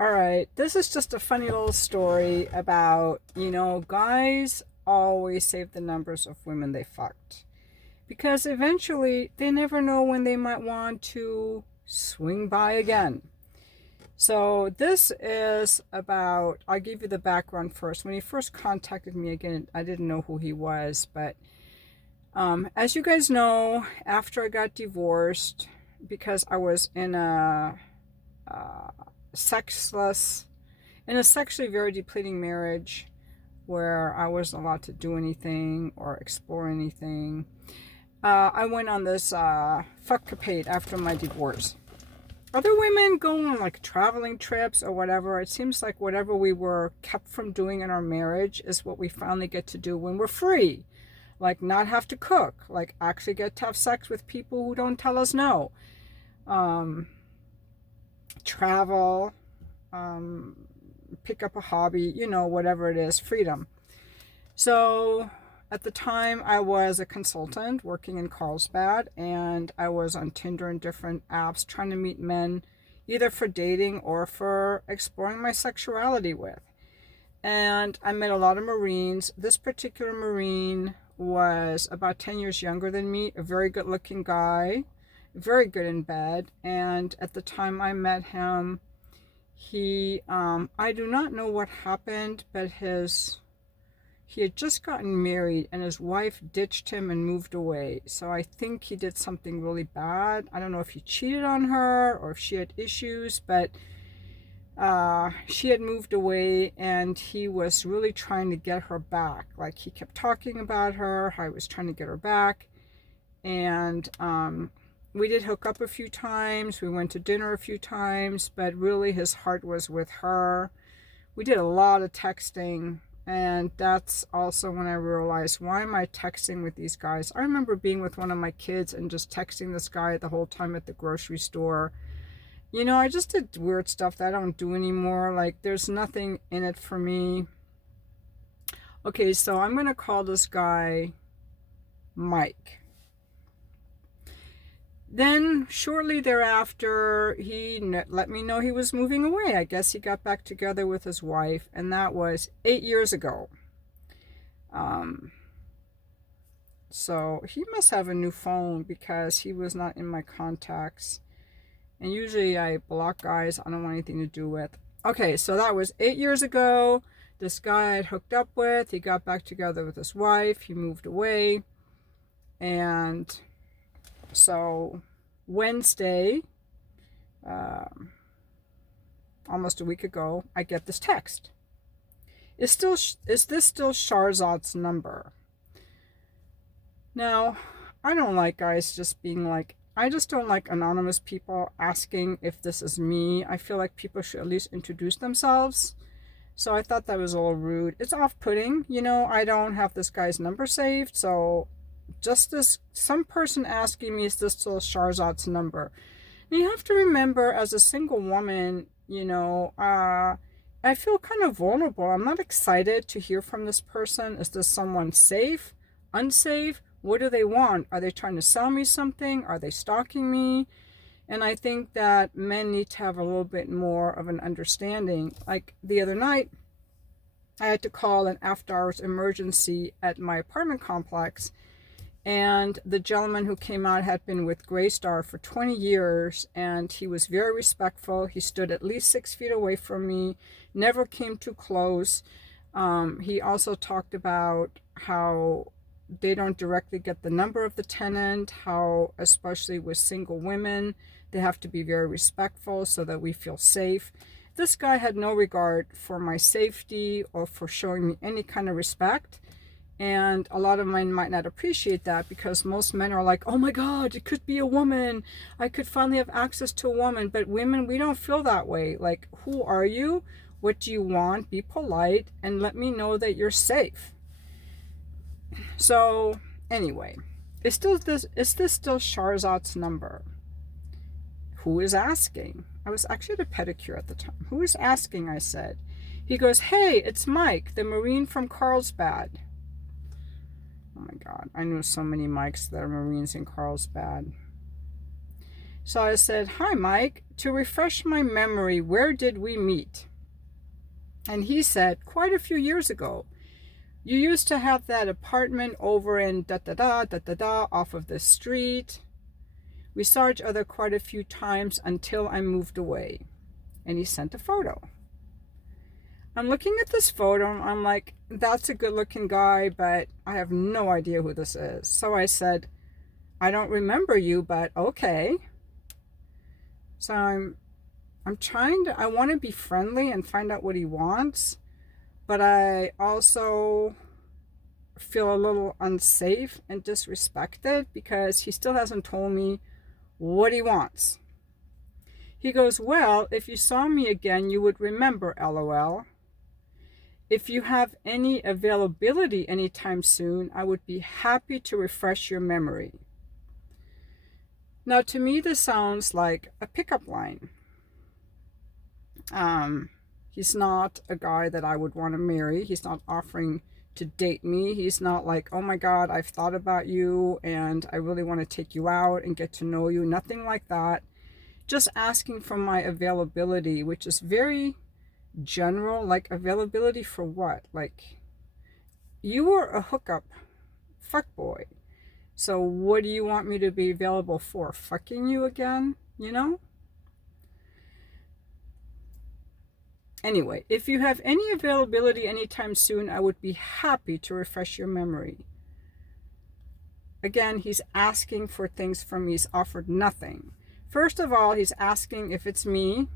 All right, this is just a funny little story about, guys always save the numbers of women they fucked because eventually they never know when they might want to swing by again. So, this is about, I'll give you the background first. When he first contacted me again, I didn't know who he was, but as you guys know, after I got divorced, because I was uh, sexless, in a sexually very depleting marriage where I wasn't allowed to do anything or explore anything. I went on this fuckcapade after my divorce. Other women go on like traveling trips or whatever. It seems like whatever we were kept from doing in our marriage is what we finally get to do when we're free. Like not have to cook, like actually get to have sex with people who don't tell us no. Um, Travel, um, pick up a hobby, whatever it is, freedom. So at the time, I was a consultant working in Carlsbad, and I was on Tinder and different apps trying to meet men either for dating or for exploring my sexuality with. And I met a lot of Marines. This particular Marine was about 10 years younger than me, a very good looking guy, very good in bed. And at the time I met him, I do not know what happened, but he had just gotten married and his wife ditched him and moved away. So I think he did something really bad. I don't know if he cheated on her or if she had issues, but she had moved away and he was really trying to get her back. Like he kept talking about her, how he was trying to get her back. And we did hook up a few times. We went to dinner a few times, but really his heart was with her. We did a lot of texting. And that's also when I realized, why am I texting with these guys? I remember being with one of my kids and just texting this guy the whole time at the grocery store. I just did weird stuff that I don't do anymore. Like, there's nothing in it for me. Okay, so I'm going to call this guy Mike. Then, shortly thereafter, he let me know he was moving away. I guess he got back together with his wife, and that was 8 years ago. Um, so he must have a new phone because he was not in my contacts. And usually I block guys I don't want anything to do with. Okay, so that was 8 years ago. This guy I had hooked up with, he got back together with his wife. He moved away. And so Wednesday, almost a week ago, I get this text. Is this still Sharzad's number? Now, I don't like guys just being like, I just don't like anonymous people asking if this is me. I feel like people should at least introduce themselves. So I thought that was a little rude. It's off-putting. I don't have this guy's number saved. So just some person asking me, is this still Sharzad's number? And you have to remember, as a single woman, I feel kind of vulnerable. I'm not excited to hear from this person. Is this someone safe, unsafe? What do they want? Are they trying to sell me something? Are they stalking me? And I think that men need to have a little bit more of an understanding. Like the other night, I had to call an after-hours emergency at my apartment complex. And the gentleman who came out had been with Graystar for 20 years, and he was very respectful. He stood at least 6 feet away from me, never came too close. He also talked about how they don't directly get the number of the tenant, how, especially with single women, they have to be very respectful so that we feel safe. This guy had no regard for my safety or for showing me any kind of respect. And a lot of men might not appreciate that because most men are like, oh my God, it could be a woman. I could finally have access to a woman. But women, we don't feel that way. Like, who are you? What do you want? Be polite and let me know that you're safe. So anyway, is this still Sharzad's number? Who is asking? I was actually at a pedicure at the time. Who is asking? I said. He goes, hey, it's Mike, the Marine from Carlsbad. Oh my God, I know so many Mikes that are Marines in Carlsbad. So I said, "Hi, Mike. To refresh my memory, where did we meet?" And he said, "Quite a few years ago. You used to have that apartment over in da-da-da off of the street. We saw each other quite a few times until I moved away." And he sent a photo. I'm looking at this photo and I'm like, that's a good looking guy, but I have no idea who this is. So I said, "I don't remember you, but okay." So I want to be friendly and find out what he wants, but I also feel a little unsafe and disrespected because he still hasn't told me what he wants. He goes, "Well, if you saw me again, you would remember, LOL. If you have any availability anytime soon, I would be happy to refresh your memory." Now, to me, this sounds like a pickup line. He's not a guy that I would want to marry. He's not offering to date me. He's not like, "Oh my God, I've thought about you and I really want to take you out and get to know you." Nothing like that. Just asking for my availability, which is very general. Like, availability for what? Like, you were a hookup fuckboy. So what do you want me to be available for? Fucking you again? You know? Anyway, if you have any availability anytime soon, I would be happy to refresh your memory. Again, he's asking for things from me. He's offered nothing. First of all, he's asking if it's me.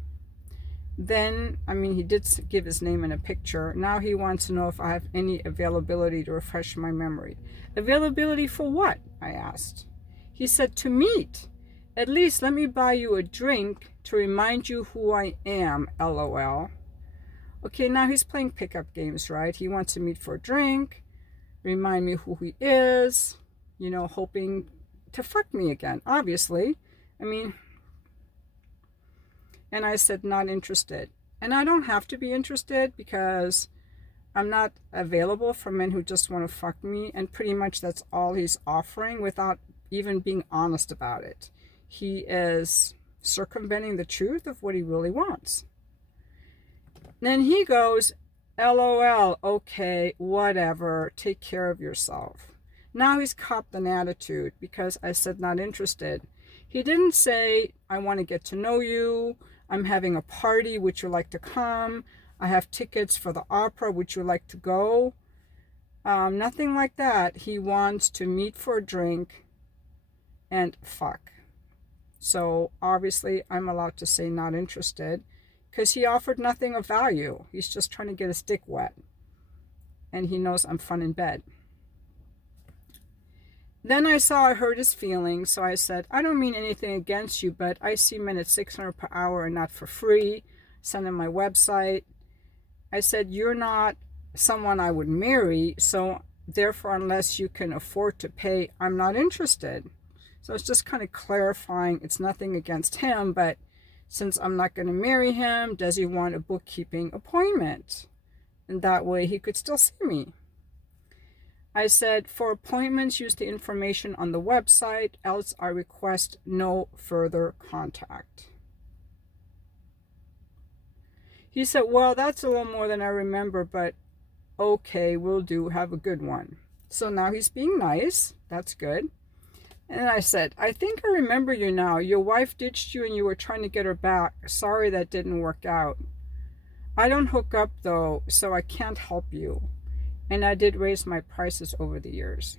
Then, he did give his name in a picture. Now he wants to know if I have any availability to refresh my memory. Availability for what? I asked. He said, "To meet. At least let me buy you a drink to remind you who I am, LOL." Okay, now he's playing pickup games, right? He wants to meet for a drink, remind me who he is, hoping to fuck me again, obviously. And I said, "Not interested." And I don't have to be interested because I'm not available for men who just want to fuck me. And pretty much that's all he's offering without even being honest about it. He is circumventing the truth of what he really wants. Then he goes, "LOL, okay, whatever, take care of yourself." Now he's copped an attitude because I said not interested. He didn't say, "I want to get to know you. I'm having a party. Would you like to come? I have tickets for the opera. Would you like to go?" Nothing like that. He wants to meet for a drink and fuck. So obviously I'm allowed to say not interested because he offered nothing of value. He's just trying to get his dick wet. And he knows I'm fun in bed. Then I hurt his feelings, so I said, "I don't mean anything against you, but I see men at $600 per hour and not for free. Send him my website." I said, "You're not someone I would marry, so therefore, unless you can afford to pay, I'm not interested." So it's just kind of clarifying it's nothing against him, but since I'm not going to marry him, does he want a bookkeeping appointment? And that way he could still see me. I said, "For appointments, use the information on the website, else I request no further contact." He said, "Well, that's a little more than I remember, but okay, will do. Have a good one." So now he's being nice. That's good. And I said, "I think I remember you now. Your wife ditched you and you were trying to get her back. Sorry that didn't work out. I don't hook up though, so I can't help you. And I did raise my prices over the years."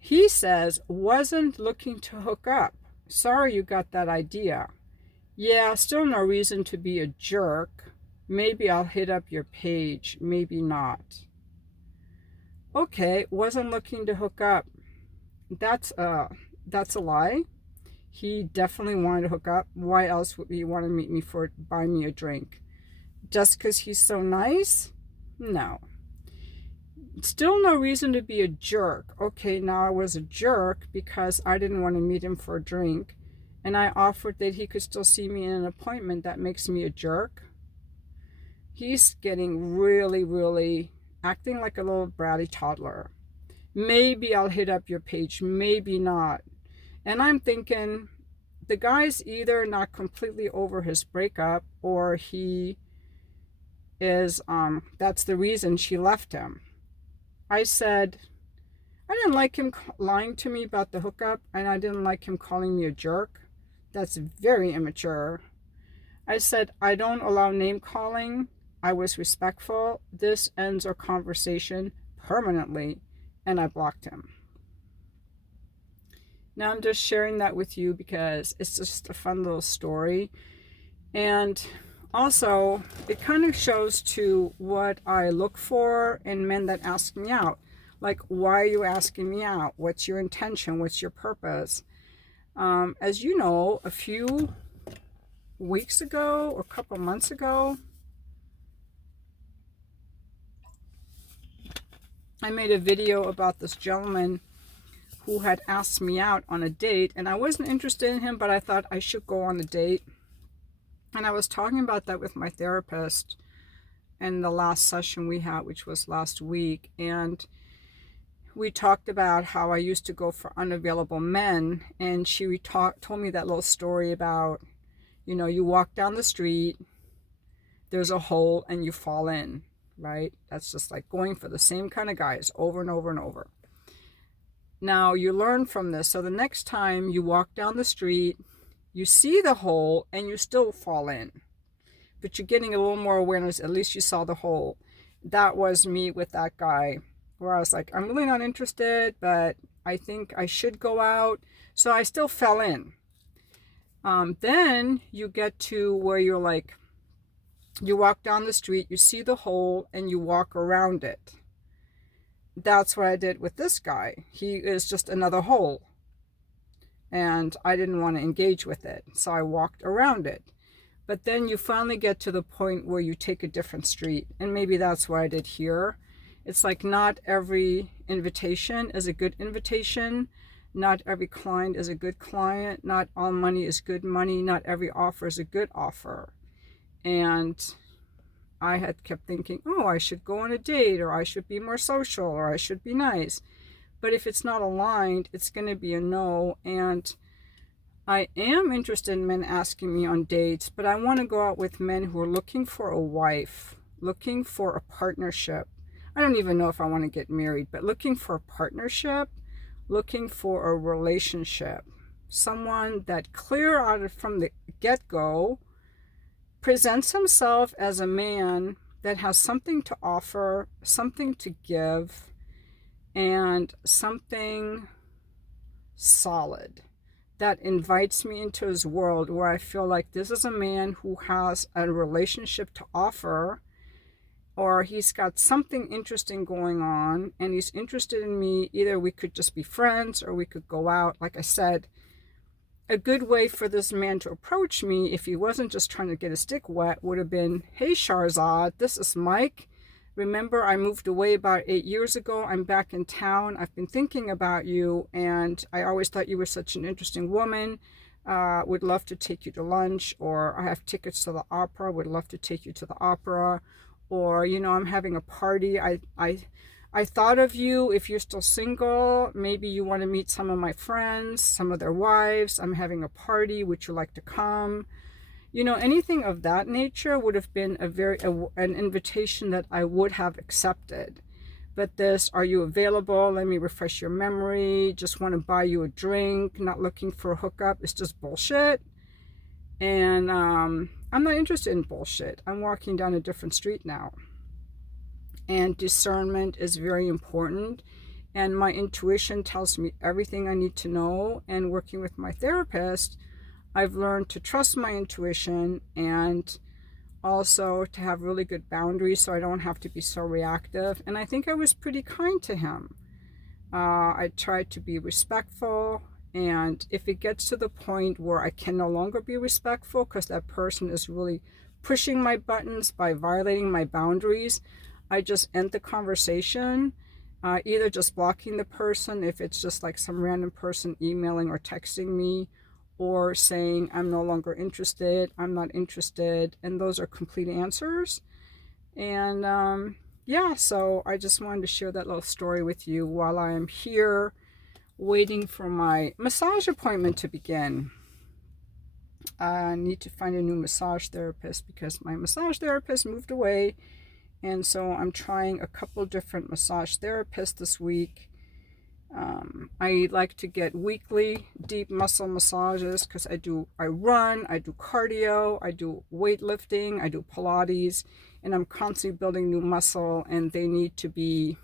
He says, "Wasn't looking to hook up. Sorry you got that idea. Yeah, still no reason to be a jerk. Maybe I'll hit up your page, maybe not." Okay, wasn't looking to hook up. That's a lie. He definitely wanted to hook up. Why else would he want to meet me for buy me a drink? Just because he's so nice? No. Still no reason to be a jerk. Okay, now I was a jerk because I didn't want to meet him for a drink, and I offered that he could still see me in an appointment. That makes me a jerk. He's getting really acting like a little bratty toddler. Maybe I'll hit up your page, maybe not. And I'm thinking, the guy's either not completely over his breakup, or he is, that's the reason she left him. I said, I didn't like him lying to me about the hookup, and I didn't like him calling me a jerk. That's very immature. I said, I don't allow name calling. I was respectful. This ends our conversation permanently. And I blocked him. Now I'm just sharing that with you because it's just a fun little story. And also, it kind of shows to what I look for in men that ask me out. Like, why are you asking me out? What's your intention? What's your purpose? As you know, a few weeks ago or a couple months ago, I made a video about this gentleman who had asked me out on a date, and I wasn't interested in him, but I thought I should go on a date. And I was talking about that with my therapist in the last session we had, which was last week. And we talked about how I used to go for unavailable men. And she told me that little story about, you know, you walk down the street, there's a hole, and you fall in, right? That's just like going for the same kind of guys over and over and over. Now, you learn from this. So the next time you walk down the street, you see the hole and you still fall in. But you're getting a little more awareness. At least you saw the hole. That was me with that guy, where I was like, I'm really not interested, but I think I should go out. So I still fell in. Then you get to where you're like, you walk down the street, you see the hole, and you walk around it. That's what I did with this guy. He is just another hole. And I didn't want to engage with it. So I walked around it. But then you finally get to the point where you take a different street. And maybe that's what I did here. It's like not every invitation is a good invitation. Not every client is a good client. Not all money is good money. Not every offer is a good offer. And I had kept thinking, oh, I should go on a date, or I should be more social, or I should be nice. But if it's not aligned, it's going to be a no. And I am interested in men asking me on dates, but I want to go out with men who are looking for a wife, looking for a partnership. I don't even know if I want to get married, but looking for a partnership, looking for a relationship. Someone that clear out from the get-go presents himself as a man that has something to offer, something to give, and something solid that invites me into his world, where I feel like this is a man who has a relationship to offer, or he's got something interesting going on and he's interested in me. Either we could just be friends or we could go out. Like I said, a good way for this man to approach me, if he wasn't just trying to get his dick wet, would have been, hey Sharzad, this is Mike. Remember, I moved away about 8 years ago. I'm back in town. I've been thinking about you, and I always thought you were such an interesting woman. Would love to take you to lunch, or I have tickets to the opera. Would love to take you to the opera. Or, you know, I'm having a party. I thought of you. If you're still single, maybe you want to meet some of my friends, some of their wives. I'm having a party. Would you like to come? You know, anything of that nature would have been an invitation that I would have accepted. But this, are you available? Let me refresh your memory. Just want to buy you a drink. Not looking for a hookup. It's just bullshit. And I'm not interested in bullshit. I'm walking down a different street now. And discernment is very important. And my intuition tells me everything I need to know. And working with my therapist, I've learned to trust my intuition, and also to have really good boundaries so I don't have to be so reactive. And I think I was pretty kind to him. I tried to be respectful. And if it gets to the point where I can no longer be respectful because that person is really pushing my buttons by violating my boundaries, I just end the conversation, either just blocking the person if it's just like some random person emailing or texting me, or saying I'm no longer interested, I'm not interested, and those are complete answers. And yeah, so I just wanted to share that little story with you while I am here waiting for my massage appointment to begin. I need to find a new massage therapist because my massage therapist moved away, and so I'm trying a couple different massage therapists this week. I like to get weekly deep muscle massages because I run, I do cardio, I do weightlifting, I do Pilates, and I'm constantly building new muscle, and they need to be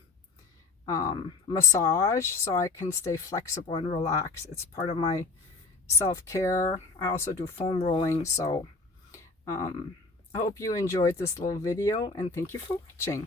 massaged so I can stay flexible and relaxed. It's part of my self-care. I also do foam rolling. So I hope you enjoyed this little video, and thank you for watching.